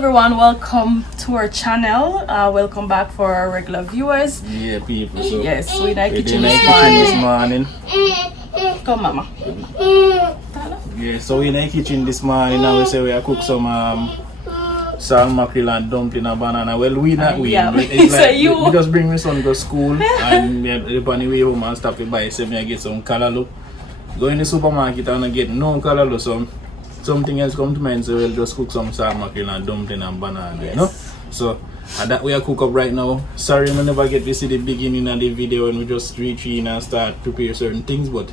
everyone, welcome to our channel. Welcome back for our regular viewers. Yeah, people. So Yes, we're in our kitchen this morning. Come, mama. Yeah, so we're in the kitchen this morning. Now we say we are cook some salt mackerel and dumpling and banana. Well, we not we. Yeah, It's so like you. we just bring my son to school and we on the way home and stop to buy. Say me I get some callaloo. Go in the supermarket and I get no callaloo. So something else come to mind. So we'll just cook some salt mackerel and dumpling and banana. Yes. You know. So that we are cook up right now. Sorry, we never get to see the beginning of the video when we just reach in and start prepare certain things, but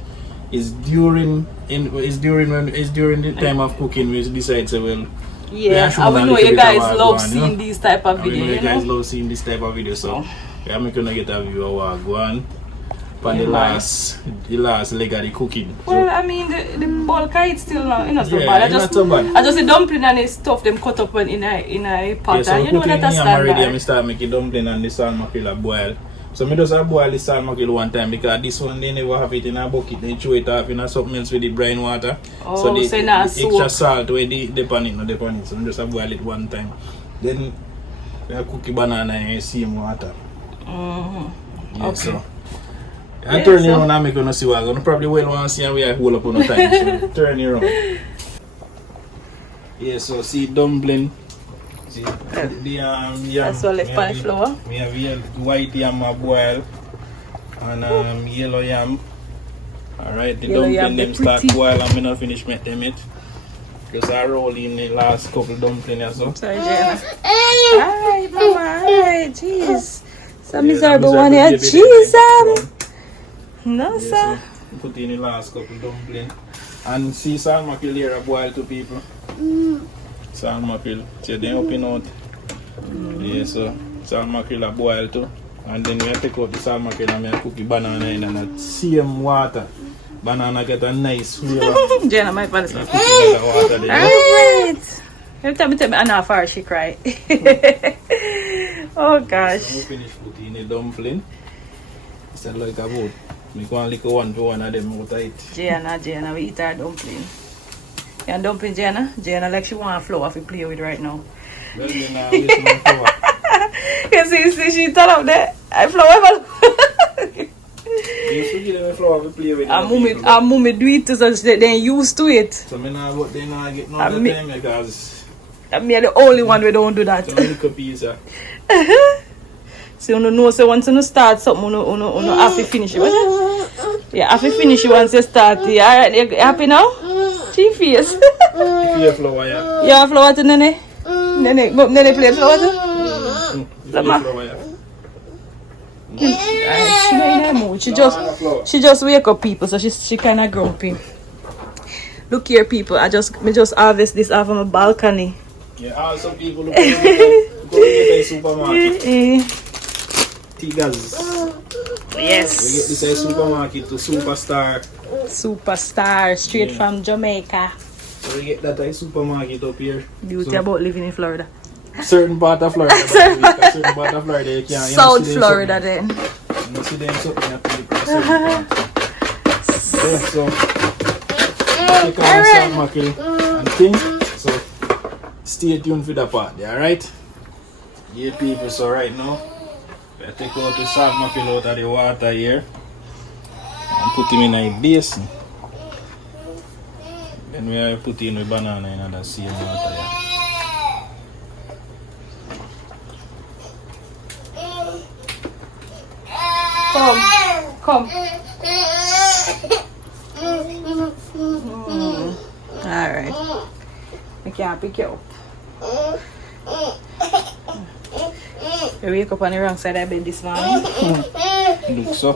it's during the time of cooking we decide so well. Yeah, and we know you guys love seeing these type of videos. You guys love seeing this type of video, so yeah, I'm gonna get a view of what go on. For the last leg of the cooking. Well, so, I mean the bulk it's still not so bad. I just the dumpling and the stuff them cut up in a pot. Yeah, so you know that that's already. I start making dumpling and the salt mackerel boil. So I just boil the salt mackerel one time because this one they never have it in a bucket. They throw it off in something else with the brine water. Oh, so the extra soap. salt where they dip on it, not dip on it. So I just boil it one time. Then I cook the banana in the same water. Yeah, okay. So I turn it around and make you see what I'm going to probably well want to see how we hold up on the time. So turn it around. Yeah, so see dumpling. See the yam. That's all left on the flour. We have here white yam boil and yellow yam. Alright, the Yellow dumpling yam, them start boil and I'm not finish make them yet. Because I roll in the last couple dumpling or so. Sorry, Jenna. Alright, mama. Alright, jeez. Some miserable one here. Jeez, no, Yeah, sir. so put in the last couple dumpling. And see salt mackerel here boil to people. Salt mackerel. See they open out. Yeah, so salt mackerel boil too. And then we take out the salt mackerel and we cook the banana in that same water. Banana get a nice flavor. Jenna, my father's not. Alright. Every time you tell me Anna far she cry. Oh gosh. So we finish putting the dumpling. It's like about. We go and lick one to one of them out of it. Jenna, we eat our dumpling. And dumpling, Jenna like she want flour to play with right now. Well, then we some flour. You see, she turn up there. I flour. You should give them a flour to play with. And mommy do it so they're used to it. So they not get no other time because I'm the only one we don't do that. so little piece. So you know, so once you start something, you have to finish it. Yeah, have to finish it once you start. Yeah, alright, you happy now? She face. If you have flour, yeah. You have flour to Nene? Nene play flour too? Flour, yeah. She not in her mood. She just wake up people, so she kind of grumpy. Look here, people. I just harvest this off of my balcony. Yeah, also people go to the supermarket. Tigers. Yes. We get this supermarket to Superstar, straight from Jamaica. So we get that supermarket up here. Beauty about living in Florida. Certain part of Florida. Certain part of Florida you can't. South Florida then. You see them something at the yeah, so take on salt mackerel and things. So stay tuned for that part, alright? Yeah people, so right now we take out the salt mackerel out of the water here and put him in a basin. Then we put in the banana in that same water here. Come. Alright. I can't pick you up. You wake up on the wrong side of bed this morning. Look so.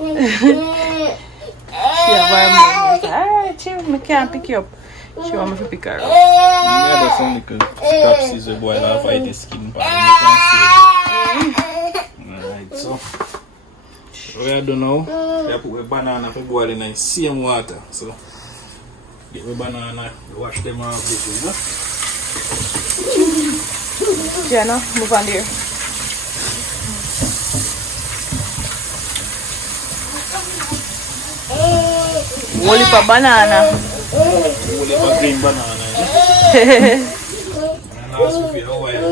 Alright, chill. I can't pick you up. She want me to pick her up. Yeah, that's some little capsies we boil off of the skin part. Alright, so what I do now, I put the banana for boil in the same water. So get the banana, wash them off this way, Jenna, move on there. Whole heap of banana. Whole heap of green banana. last for a while.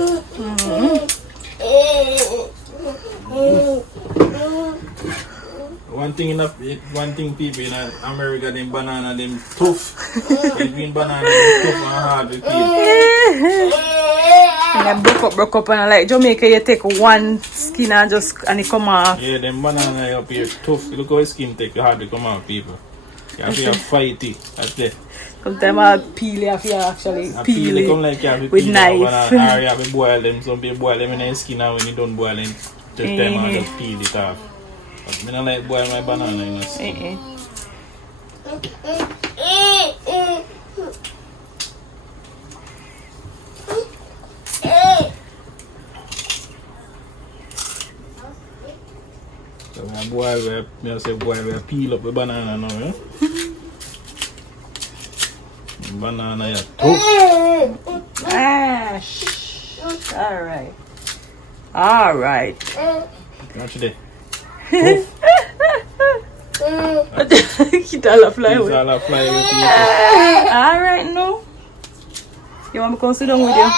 One thing people in America, them banana, them tough. The green banana, them tough and hard to peel. And I broke up, and like Jamaica, you take one skin and it come off. Yeah, them banana up here tough. Look how the skin take hard to come out, people. You have to fight it. That's it. Sometimes I peel it, you actually peel it like you with peel knife. Or you have to boil them. Some people boil them in the skin, and when you don't boil them, just time and just peel it off. But I don't like boil my banana in the skin. So when I boil, we peel up the banana now, yeah? Banana, yeah, tough. Alright. Alright. Watch it. Kita all fly away. All fly away. Alright, no. You want me to come sit down with you?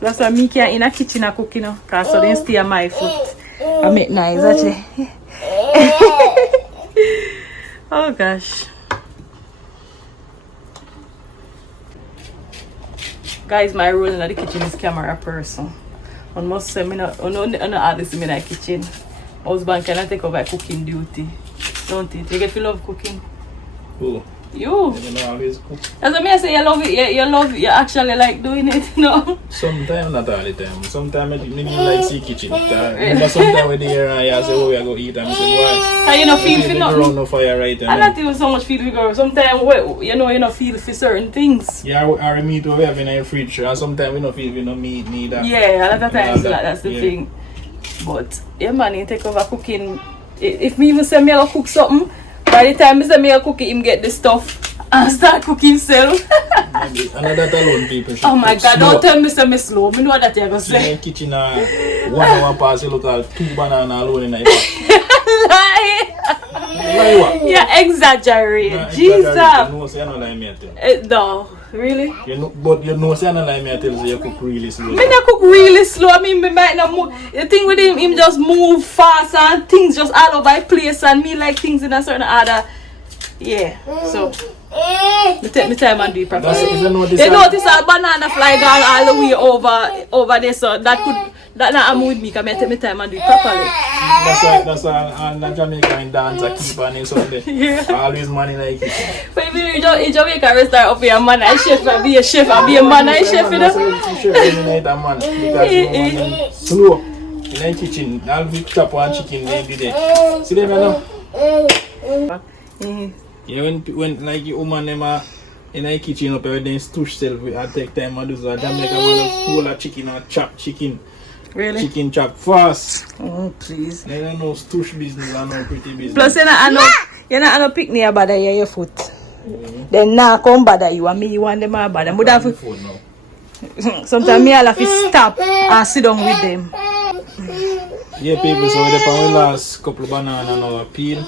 That's why me can't in a kitchen a cook, you know, because so then stay on my foot. I make nice, actually. Oh gosh. Guys, my role in the kitchen is camera person. One must say me not add this in the kitchen. Husband cannot take over cooking duty. Don't it? You get to love cooking? Who? You. You know always cook. That's what I say, you love it, you actually like doing it, you know? Sometimes, not all the time. Sometimes I didn't like see kitchen. But sometimes when they hear and I say, oh, we are going to eat, and I say, why? And you don't feel for nothing. Around no fire, right? I not even so much feel for girl. Sometimes, you don't feel for certain things. Yeah, our meat we have in our fridge, and sometimes we don't feel for no meat neither. Yeah, a lot of times that's the thing. But, yeah man, you take over cooking. If me even say me I'll cook something, by the time I say me I'll cook it, him get the stuff and start cooking himself. Another alone people should oh my god, slow. Don't tell me say me slow. Me know what that you're going to say. In the kitchen, 1 hour pass, you look at 2 bananas alone in the lie. Lie what? Yeah, exaggerate. No, Jesus. You know, say you don't like me at all. No, really? But you know, say you don't like me at all, so you cook really slow. Me not cook really slow. I mean, me might not move. The thing with him just move fast and things just all over the place, and me like things in a certain order. Yeah, so me take my time and do it properly. They notice a banana fly down all the way over there, so that not happen with me, because I take my time and do it properly. That's why the Jamaican dance I keep on it, so they always man in the kitchen. But in Jamaica restaurant up here, man, I chef, I be a chef, I be a man, I chef, you know. Because you know, slow in the kitchen. I'll be chop one chicken every day. See them now? Yeah, when like your woman them are in the kitchen up here, then stush self, I take time and do so. Jamaica man whole of chicken or chop chicken. Really? Chicken chop fast. Oh please. They don't know stush business and no pretty business. Plus you know pick me a bother your foot. Then now come bother you and me you want them to bother. Sometimes me I'll have to stop and sit down with them. Yeah people, so the pan last couple of bananas now peel.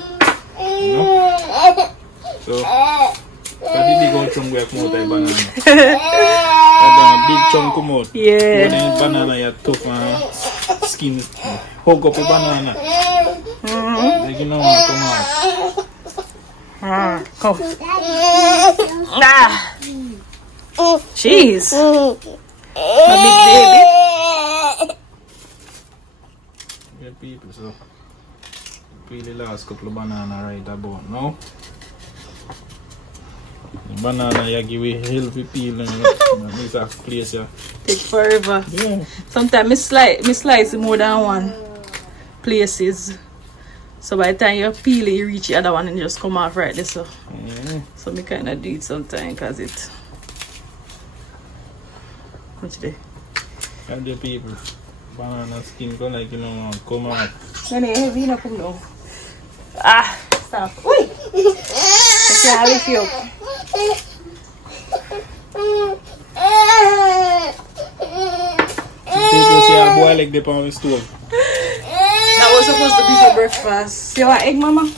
You know? So the big old chunk will come out of banana. That big chunk come out. Yeah. When banana you tough and skin hug up a banana. Like you know what come out. Come. Ah. Jeez. My big baby. Yeah people, so peel the last couple of banana right about now. The banana you give it healthy peel and it's a place you take forever. Yeah. Sometimes me slice more than one places. So by the time you peel it, you reach the other one and just come off right there. So so me kinda do it sometimes because it what's there? and the people banana skin go like you know come out. No, heavy na come down. Ah, stop. Uy! Kasi halos yun. People say I boil like the on the stove. That was supposed to be for breakfast. You want egg, mama?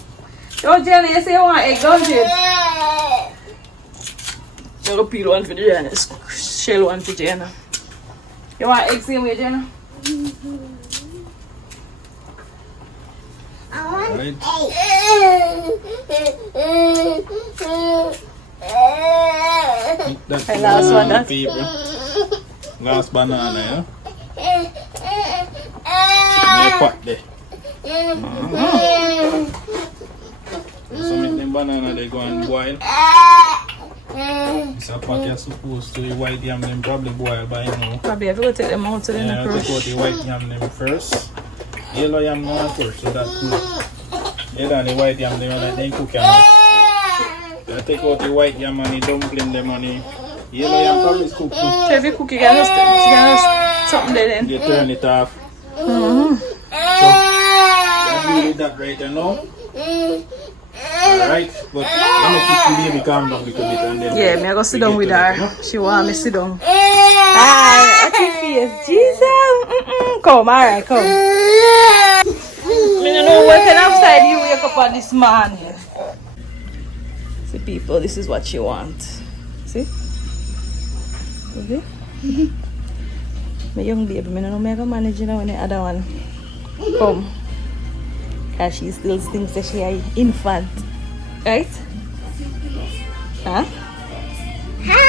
Yo, Jenny, you say you want egg, don't you? I'm going to peel one for the Jenny. shell one for Jenna. You want eggs same way, Jenna? Right. That's Okay, last one, that. people. Last banana, yeah? My pot there. So make them banana they go and boil. It's a pot you're supposed to white yam them probably boil by now. Probably have to go take them out to the Yeah, take out the white yam them first. Yellow yam now first, so that's good. Yeah, the white yam them like they cook yam. You take out the white yam and the dumpling them and the yellow yam probably is cooked too. So if you cook, you can just something there then. You turn it off. So, you deal with that right now. Alright, but let me keep the baby calm down a little bit and then... Yeah, me I go sit down with her. She want me sit down. Hi, at your face. Jesus. Come, alright, come. I don't know what kind of side you wake up on this morning. See people, this is what you want. See? Okay? My young baby, I don't know how to manage when the other one come. Because she still thinks that she is infant. Right? Huh? Hi!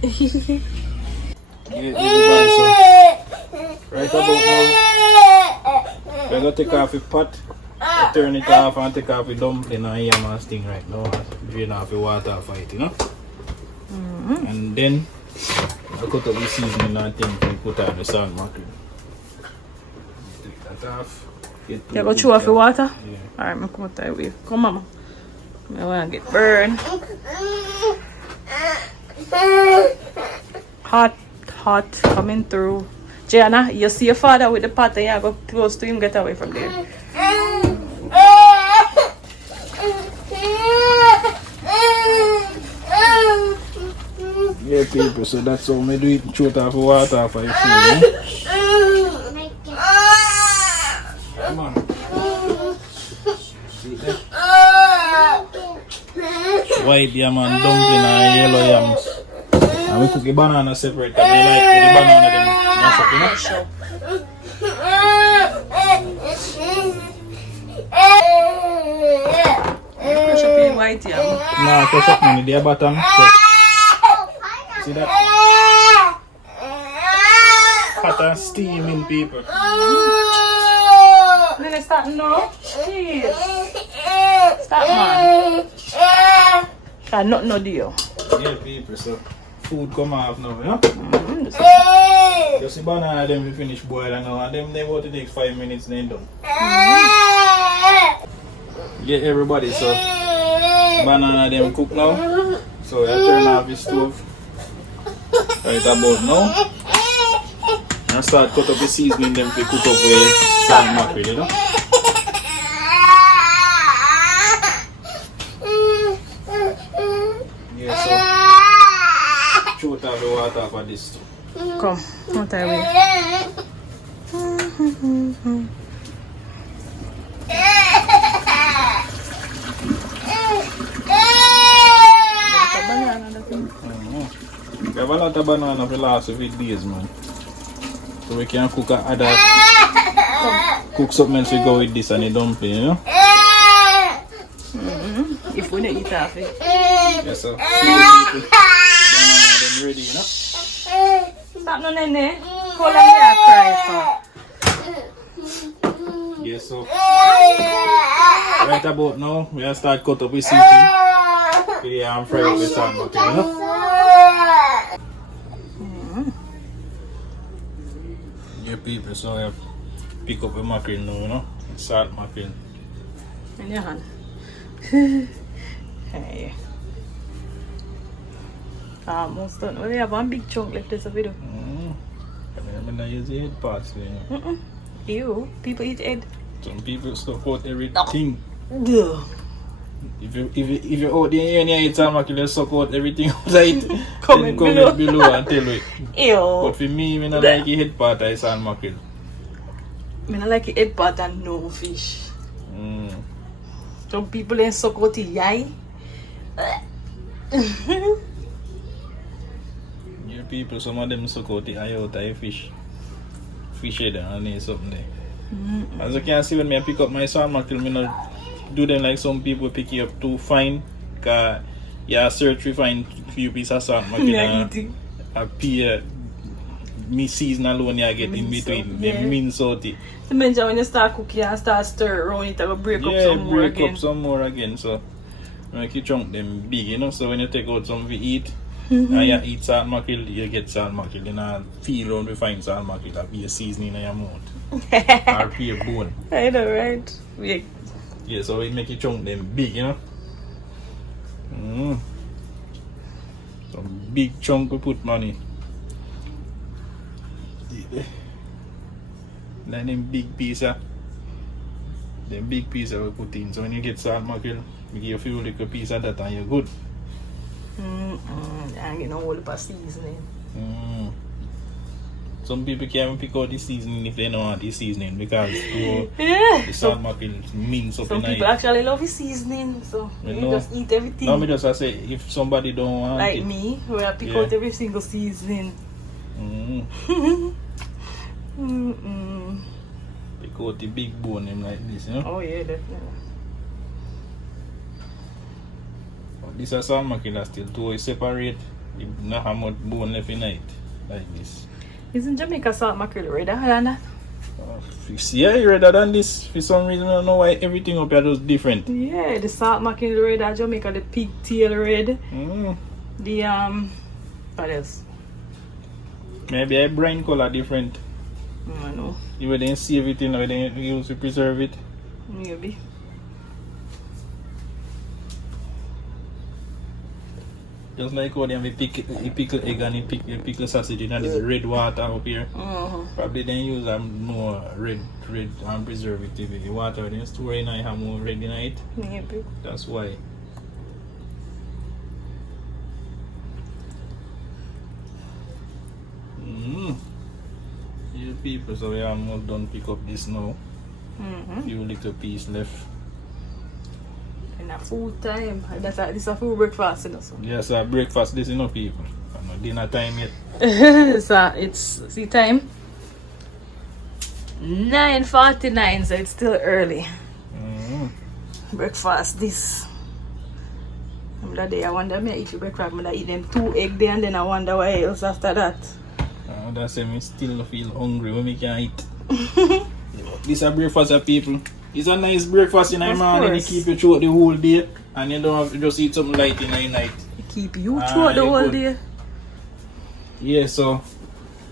Yeah, everybody, so right about now, we're going to take off the pot, turn it off and take off the dumpling and yam and thing right now, drain off the water for it, you know? And then, I cut up the seasoning and things and put on the salt mackerel. Take that off. You go chew off the water? Yeah. Alright, I'm come out that way. Come, mama. I want to get burned. Hot, coming through. Gianna, you see your father with the pot and you go close to him, get away from there. Yeah, people, so that's how I do it. Shoot off the water for your food, eh? Come on. See that? White yam and dumpling and yellow yams. And we cook the banana separate because they like the banana them mash up, you know? Crush up in white yam. Nah, crush up money, they are bottom. So, see that? Hot and steaming, people. Then I start now. Jeez. Stop, man. Can't not no deal. Yeah, people, so food come off now, you know? You see banana them we finish boiling now and them they about to take 5 minutes then done. Yeah, everybody, so banana them cook now. So I turn off the stove. Right about now. And start cut up the seasoning them to cook up with salt and mackerel, you know? Yeah, so shoot off the water for this too. Come, not that way. We have a lot of banana for the last few days, man. So we can cook other cook something else we go with this and the dumpling, you know? If we don't eat off it. Yes, sir. People, banana them ready, you know? Stop no nene. Call me a cry for. Yes, so right about now, we have start cut up with seasoning. We are fry up with salt mackerel, you know? Yeah, people, so I have pick up the mackerel now, you know? Salt mackerel. In your hand. Hey. Almost done. We have one big chunk left this video. I'm not use the head parts, you know? Ew. People eat egg. Some people stuff out everything. Ugh. If you're out there and you eat salt mackerel, you suck out everything outside. Comment below and tell me. Ew. But for me, I don't like the head part of salt mackerel. I don't like the egg part and no fish. Some people then suck out the eye. Yeah, people, some of them suck out the eye out of fish. Fish head and there's something there. As you can see, when I pick up my salt mackerel, I not do them like some people pick you up too fine. Because you search to find a few pieces of salt mackerel and appear me season alone you get in between. They mince out it. So when you start cooking and start stir around it, will break up some more again. Break up some more again. So make you chunk them big, you know. So when you take out some to eat and you eat salt mackerel, you get salt mackerel. You know, feel around to find salt mackerel that be a seasoning in your mouth. Or be a bone. I know, right? Yeah, so we make you chunk them big, you know. Some big chunk we put money. Then them big piece we put in. So when you get salt mackerel, we give you a few little piece of that and you're good. And you know all the seasoning. Some people can't pick out the seasoning if they don't want the seasoning because the salt mackerel mince up in it. Some people actually love the seasoning, so you just eat everything. No, me just I say if somebody don't want like it. me, where I pick out every single seasoning. Pick out the big bone in like this, you know? Oh yeah, definitely. But this is salt mackerel still too separate. You not have much bone left in it like this. Isn't Jamaica salt mackerel redder than that? Yeah, redder than this. For some reason, I don't know why everything up here is different. Yeah, the salt mackerel red at Jamaica, the pigtail red. The what else? Maybe a brine color different. I know. You didn't see everything or they use to preserve it. Maybe. Just like how they pickle egg and pickle sausage in this red water up here. Probably they use more red preservative. The water they store in it have more red in it. Maybe. That's why. Yeah, people, so we are almost done pick up this now. Few little piece left. And a food time. This is a full breakfast, you know. So. Yes, breakfast this, you know, people. No dinner time yet. So it's see time 9:49, so it's still early. Breakfast this. The day I wonder me if you breakfast, I eat them 2 eggs there and then I wonder what else after that. That's why I still feel hungry when we can eat. This is a breakfast, people. It's a nice breakfast in the morning. It keep you throughout the whole day, and you don't have to just eat something light in the night. It keep you throughout the whole day. Yeah, so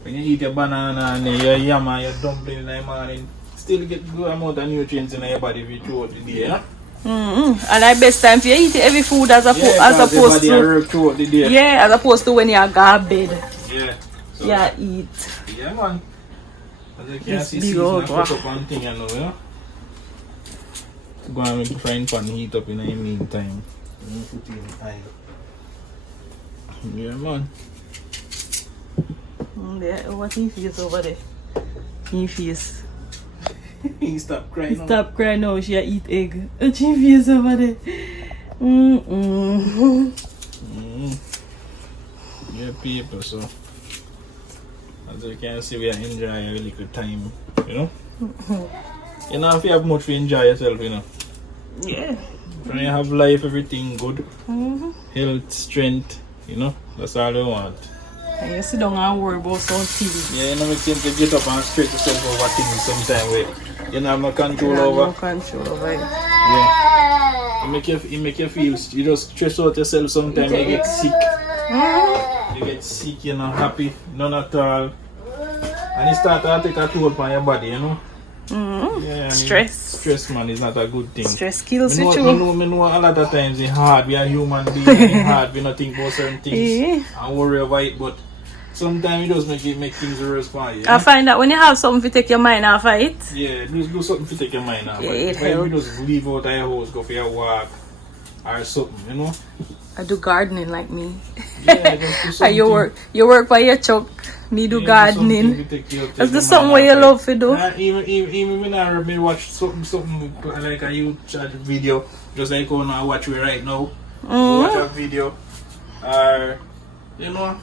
when you eat your banana and your yam and your dumpling in the morning, still get good amount of nutrients in your body throughout the day. Huh? And the best time for you eat every food as opposed to the day. Yeah, as opposed to when you go to bed. Yeah. So, yeah, eat. Yeah, man. As you can see, big season old put up on thing, you know, yeah? Go and make the frying pan heat up in the meantime. Put in the oil. Yeah, man. Yeah, what he feels over there? He feels. He stopped crying. He stopped crying now. She eat egg. And she feels over there. Yeah, people, so as you can see, we are enjoying a really good time, you know? You know, if you have much to enjoy yourself, you know? Yeah. When you have life, everything good, health, strength, you know? That's all you want. And you sit down and worry about some things. Yeah, you know, make sense to get up and straight yourself over things sometimes where you don't have no control over. No control over it. Yeah. It make you feel, you just stress out yourself sometimes, you get sick. You get sick, you're not happy, none at all. And it start to take a toll on your body, you know? Yeah, stress. Stress, man, is not a good thing. Stress kills you I too. know a lot of times it's hard. We are human beings, it's hard. We don't think about certain things and worry about it, but sometimes it does make things worse for you. I find that when you have something to take your mind off of it. Yeah, just do something to take your mind off. Yeah, it helps. You just leave out of your house, go for your walk or something, you know? I do gardening like me. Yeah, just do something. you work by your chuck. Me do gardening. That's the something where you love to do. Even when I watch something like a YouTube video, just like when I watch it right now. Watch a video or you know,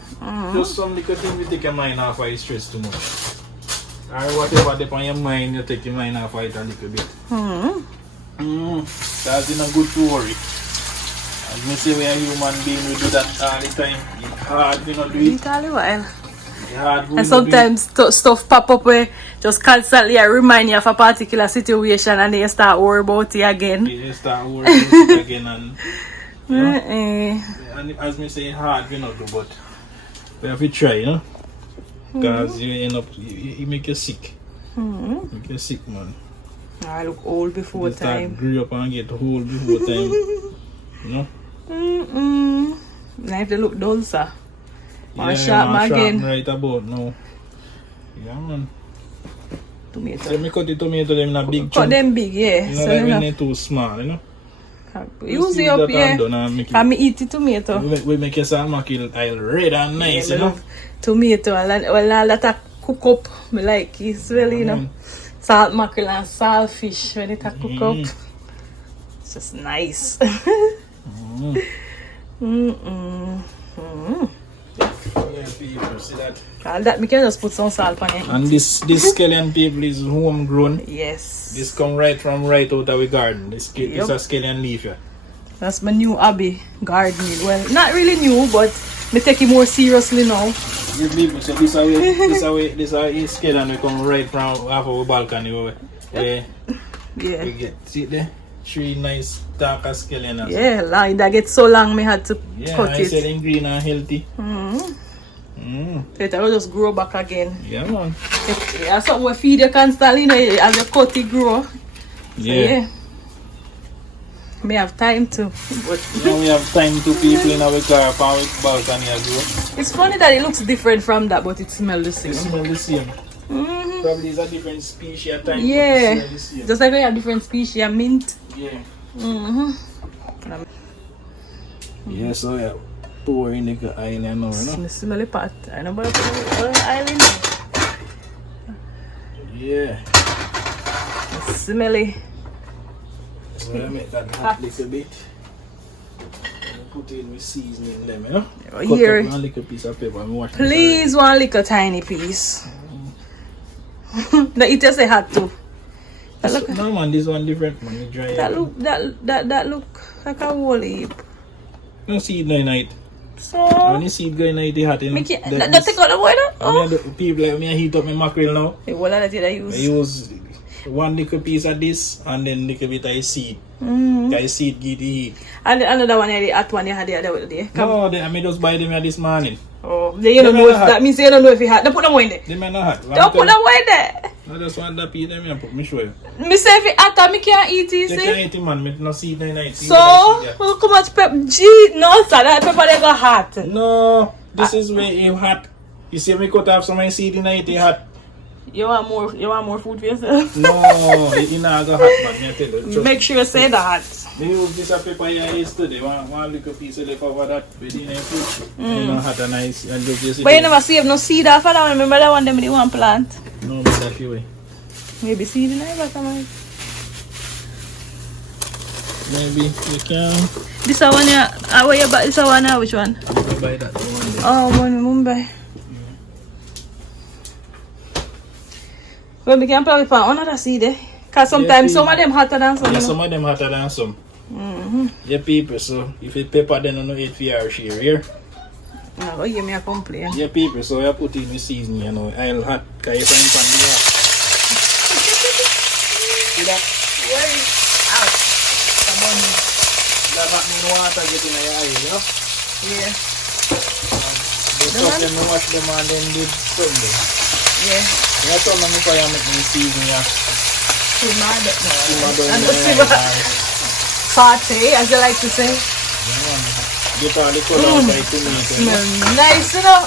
just some little thing you take your mind off of stress too much. Or whatever depends on your mind, you take your mind off of it a little bit. That's not good to worry. As me say, we are human being, we do that all the time. It's hard, we not do it. All the while. It's hard, we And sometimes stuff pop up where just constantly remind you of a particular situation and then you start worry about it again. you start worrying about it again and, you know, and as me say, it's hard, we not do, but we have to try, you know. Because you end up, you make you sick. Make you sick, man. I look old before you start time. grow up and get old before time. You know? Now if they look dull, sir. Yeah, Sharp again. Right about now. Yeah, man. Tomato. So me cut the tomato them in a big chunk. Cut them big, yeah. You know, So like you when know, they're too small, you know? use it up, yeah. And me eat the tomato. We make your salt mackerel oil red and nice, you know? Tomato, and all that cook up, me like it's really, you know, salt mackerel and salt fish when it cook up. It's just nice. Yeah, people, see that? All that, me can just put some salt on it. And this scallion, people, is homegrown. Yes. This come right out of our garden. This is a scallion leaf here. That's my new hobby, gardening. Well, not really new, but me take it more seriously now. You people, so this scallion we come right from off our balcony. Yeah. We get, see there? 3 nice dark scallion. Yeah, like that gets so long, me had to cut nice it. and green and healthy. It will just grow back again. Yeah, man. Yeah, something we feed you constantly, you know, as you cut it grow. So, Yeah. May have time to. But Now we have time to people in our car from our balcony as well. it's funny that it looks different from that, but it smells the same. They smell the same. Probably it's a different species at times. Yeah, but they smell the same. just like we have different species of mint. Yeah. Yeah, so yeah. Pour in the island now, you know? I smell the pot. I know about the island. Yeah. Smelly. So I make that hot little bit. And put it with seasoning them, you know? Cut Here. up one little piece of pepper and wash it. Please, one little tiny piece. That it just a hot too. That look, No man, this one different man. You dry that it. look, that look like a whole heap. No seed no night. So, When you see it going out, it's hot, you know? make it, that take out the water. Oh, People like me, I heat up my mackerel now. the water that I I use. use one little piece of this and then little bit of seed. Because seed give the heat. And the another one, the hot one you had the other day. No, I may just buy them here this morning. Oh, they you don't know if that means you don't know if it hot. Don't put them in there. They may not hot. Don't put them in there. I just want that piece them here, put me show you. Me say if it hot, me can't eat it. They See? can't eat it, man. Me no seed no night. So, look how much pepper. Gee, no, sir, that pepper they got hot. No, this is where it hot. You see me cut off some of my seed in it hot. You want more food for yourself? No, it not go hot, man. Me tell you. Trust Make sure you say that. me use this pepper here yesterday. One little piece of left over that within a food. You know, hot and nice. And just But you never save no seed off of that one. Remember that one them the one plant? No, but that way. Maybe seed in there, but I'm Maybe you can this one, yeah. Where you buy this one now? Which one? buy that one there. Oh, Mumbai. Well, we can probably find another seed there. Because sometimes some of them hotter than some. Yeah, some of them hotter than some. Yeah, people, so if you pepper, then you know it for your share here. No, go give me a complaint. Yeah, people, so you put in the season, you know, oil hot, because you find from the hot. See that? Where is out? Come on. That hot mean water get in your eye, you know? Yeah. They stuff them, you wash them, and then they turn them. Yeah. You turn them before you make the season, yeah. Simmer that Simmer now. down And there, simmer. Saute, as you like to say. yeah, man. Get all the color by tomato. Smell nice, you know.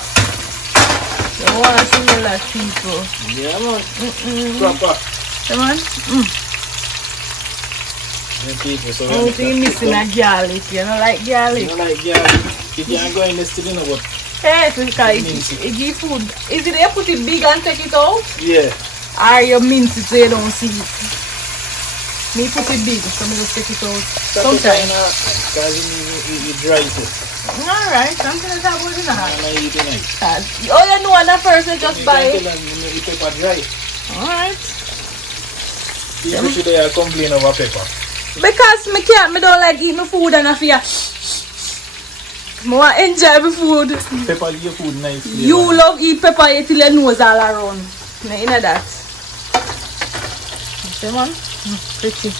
You want to smell like people. Yeah, man. Proper. Come on. Yeah, people, so Oh, you missing a garlic. You don't like garlic? you know, like, yeah, if you ain't going to still, you know what? Yes, because it give food. Is it you put it big and take it out? Yeah. Or you mince it so you don't see it? Me put it big, so I just take it out. Sometimes. Because it dries it. Alright, something is happening now. I eat tonight. Oh, you know that first, I just buy it. Eat pepper dry. Alright. People today complain over pepper. Because me don't like eating food and I feel I want to enjoy the food. Pepper your food nice. You love eat pepper till your nose all around. You know that. See man? Pretty.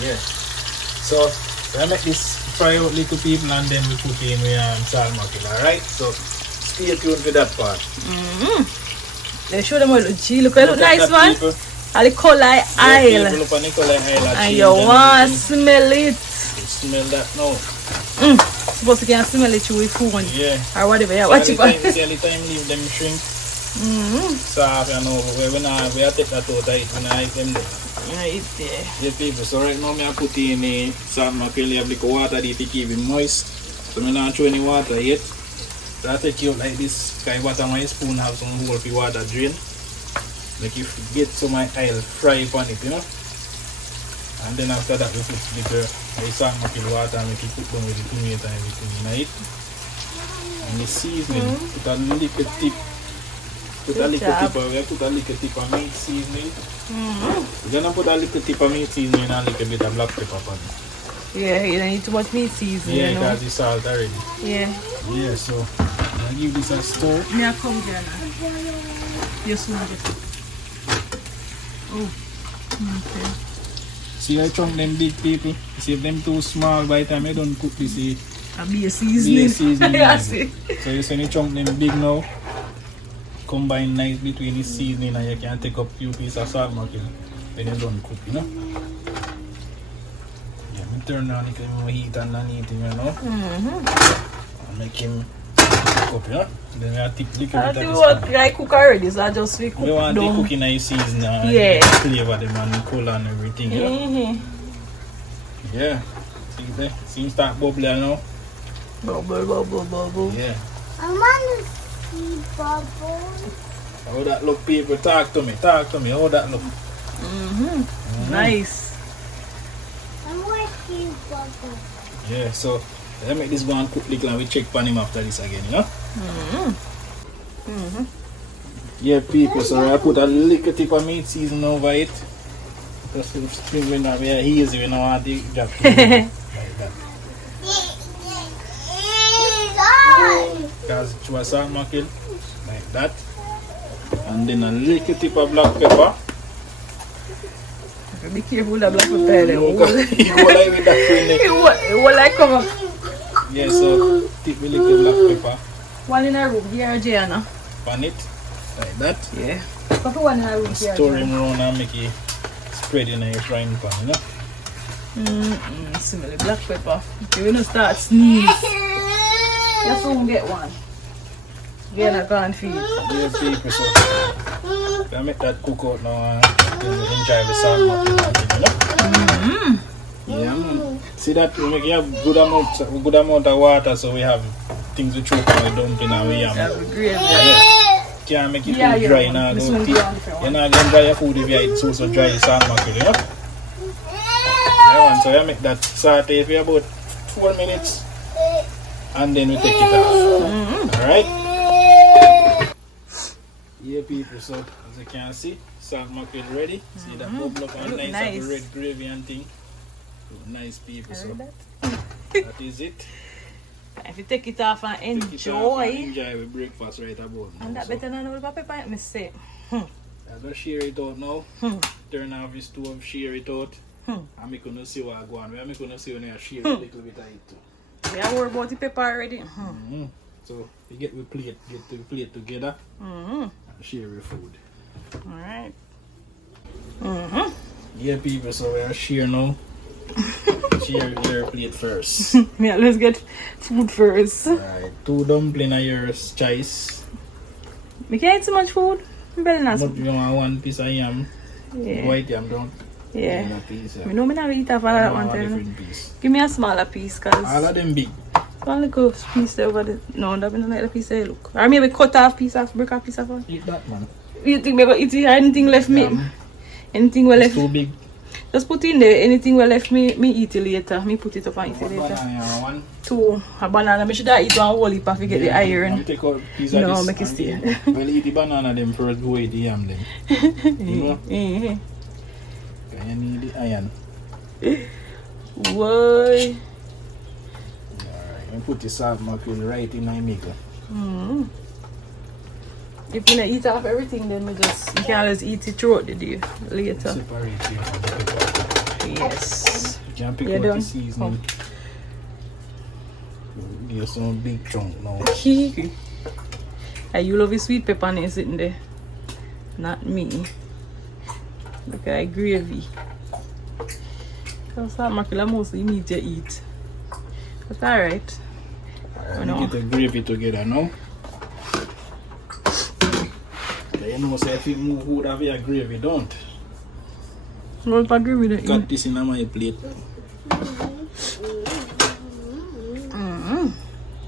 Yeah. So I make this fry out little people and then we put in salt mackerel, alright? So stay tuned for that part. They show them all look nice man. And the color aisle. And you want to smell it. You smell that now. Supposed to can smell it through your phone. Yeah. Or whatever. Yeah, watch it. The time leave them shrink. So you know, we take that out, when I eat them there. Yeah, people. So right now I put in a salt mackerel, have like water there to keep it moist. So I don't throw any water yet. So I take you like this, kind of water my spoon, have some hole for water drain. Like if you get some oil, fry upon it, you know. And then after that we put the salt mackerel water and we put down with the tomato and everything in it. And the seasoning, put a little tip. Put a little tip of meat seasoning. We're gonna put a little tip of meat seasoning and a little bit of black pepper on it. Yeah, you don't need too much meat seasoning. Yeah, because it's salt already. Yeah. Yeah, so I'll give this a stir. Yeah, come here now. Yes, ma'am. Oh. Okay. See, I chunk them big people. See, if them too small, by the time I don't cook this, I'll be a seasoning. Yeah, see. So you see, you chunk them big now. Combine nice between the seasoning and you can take up a few pieces of salt mackerel when you don't cook, you know. Yeah, me turn on it more heat and anything, you know. And make him cook up, you know. Then I take a little bit of this. I cook already, so I just cook. We want to cook in a season and flavor them and color and everything, you know. Yeah. See there? Seems start bubbling now. Bubble. Yeah. I want to see bubbles. How that look, people? Talk to me. How that look? Nice. I want to see bubbles. Yeah, so let me make this go and cook little and we check on him after this again, you know? Yeah, people, so I put a little tip of meat seasoning over it. Just to spring when we are easy, we don't want to drop like that. Because it was salt mackerel, like that. And then a little tip of black pepper. Be careful with the black pepper. You go like with that thing. It will like come up. Yeah, so tip with little black pepper. One in a room here, Jana. Pan it, like that. Yeah. Put one in a room here. Store him around and make it spread in a frying pan, you know? Smell the black pepper. You're gonna start sneeze. You soon get one. Get a corn feed. Yeah, people, so I make that cook out now and enjoy the salt mackerel, you know? Yeah, man. See that we make good amount of water, so we have things to choke on the dumpling and we have. Yeah. Can't make it too dry now. You're not going to dry your food if you eat so dry salt mackerel, you know? Yeah, man, so I make that saute for about 4 minutes and then we take it off. Alright? Yeah, people, so as you can see, salt mackerel ready. See that bubble up and nice of the red gravy and thing. Nice, people, so that is it. If you take it off and enjoy. Enjoy with breakfast right about now. And that better than the pepper, let me say. I'm going to share it out now. Turn off the stove, share it out. And I'm going to see what I go on. I'm going to see when I share a little bit of it too. Yeah, worry about the pepper already. So you get the plate together and share your food. Alright. Yeah, people, so we're share now. Share your plate first. Yeah, let's get food first. Alright, 2 dumplings are your choice. We can't eat so much food. But you want 1 piece of yam. Yeah. White yam, don't. Yeah. Piece, I know I don't eat off all that one time. Give me a smaller piece, cause all of them big. one little piece there over the no, that don't like the piece there look. Or maybe cut off piece off, break off piece off one. Eat that, man. You think maybe eat anything left me? Anything well left? Too big. Just put in there anything we left me eat it later. Me put it up and eat it later. One. 2 a banana. Me should have eat one whole heap to get the iron. Take out piece of No, this make it stay. Well, eat the banana them first, go eat the yam them. You know? You need the iron. Why? Alright, and put the salt mackerel right in my middle. If you not eat off everything, then you can always eat it throughout the day later. Separate here from the pepper. Yes. You can pick You're out done? the seasoning. There's some big chunk now. You love your sweet pepper and it's sitting there. Not me. Look at that gravy. Because that mackerel mostly meat you eat. That's alright. Get the gravy together now. You know, say if you move would have your gravy, don't. What about gravy? Cut this in my plate.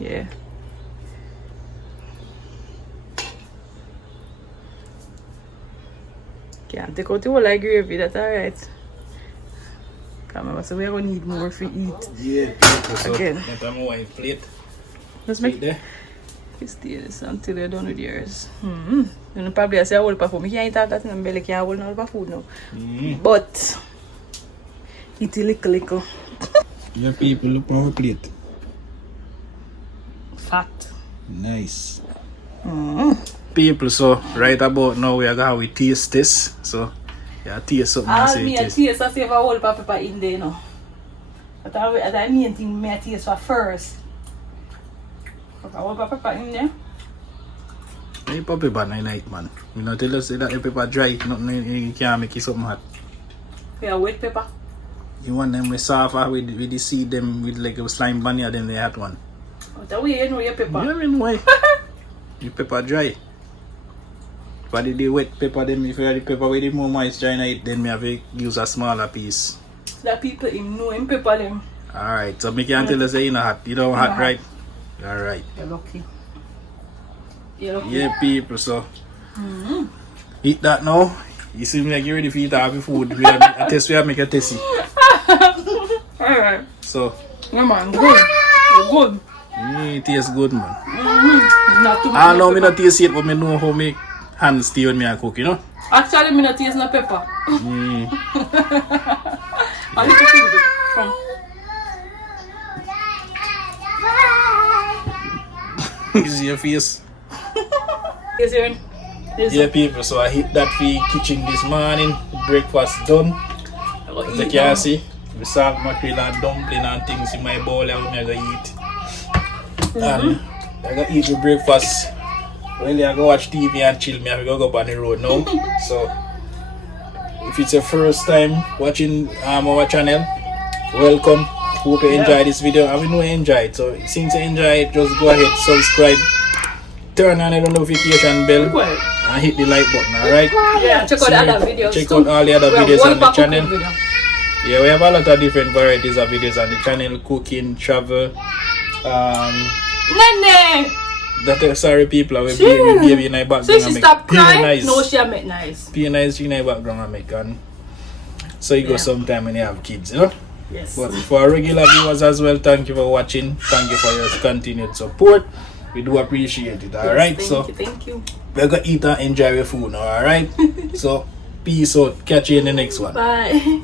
Yeah. Can't take out the whole like gravy, that's alright. Remember, so we're going to need more for eat. Yeah, so again. Let them white plate. Let's make there. Stay this until you're done with yours. You probably say I hold for food. I can't eat all that in my belly. I can't hold all for food now. But eat a little. Yeah, people, look on our plate. Fat. Nice. People, so right about now we are going to taste this. So, yeah, taste something. All me a taste, I say if I hold pepper in there, you know. But I main thing me a taste for first. If I hold pepper in there. Hey, pepper I like, man. You know, tell us that the pepper dry, nothing, you can't make it something hot. Yeah, wet pepper. You want them with soft with the seed, them with like a slime bunny, then they had one. What way you know your pepper? Yeah, I mean, why? The pepper dry. But the wet pepper, then if you have the pepper with the more moisture in it, then me have to use a smaller piece. The people him know him pepper them. Alright, so me can tell us that you're not hot. You don't hot, right? Alright. You're lucky. You're lucky. Yeah, people, so eat that now. You see me like you ready for eat happy food. We have a test, we have make a testy. Alright. So, Yeah, man, good. Good. it tastes good, man. Not too much. I know me not taste it, but me know how me hands stay when me a cook, you know? Actually, me not taste no pepper. I need to feel it. Come. You see your face? Yes, Aaron. Yeah, people, so I hit that for kitchen this morning. Breakfast done. As you can see, the salt mackerel and dumpling and things in my bowl. I'm going to eat. And I got to eat the breakfast. Well, I go watch TV and chill. Me have to go up on the road now. So, if it's your first time watching our channel, welcome. Hope you enjoy this video. I know you enjoy it. So, since you enjoy it, just go ahead, subscribe, turn on the notification bell, and hit the like button. Alright? Yeah, check out the other videos. Check out all the other videos on the channel. Yeah, we have a lot of different varieties of videos on the channel: cooking, travel. Nene! Sorry, people, we baby in my background. So she stop crying? Nice. No, she make nice. Be nice in my background and make and so you go sometime when you have kids, you know? Yes. But for our regular viewers as well, thank you for watching. Thank you for your continued support. We do appreciate it, alright? Thank you. We're gonna eat and enjoy your food now, alright? So peace out. Catch you in the next one. Bye.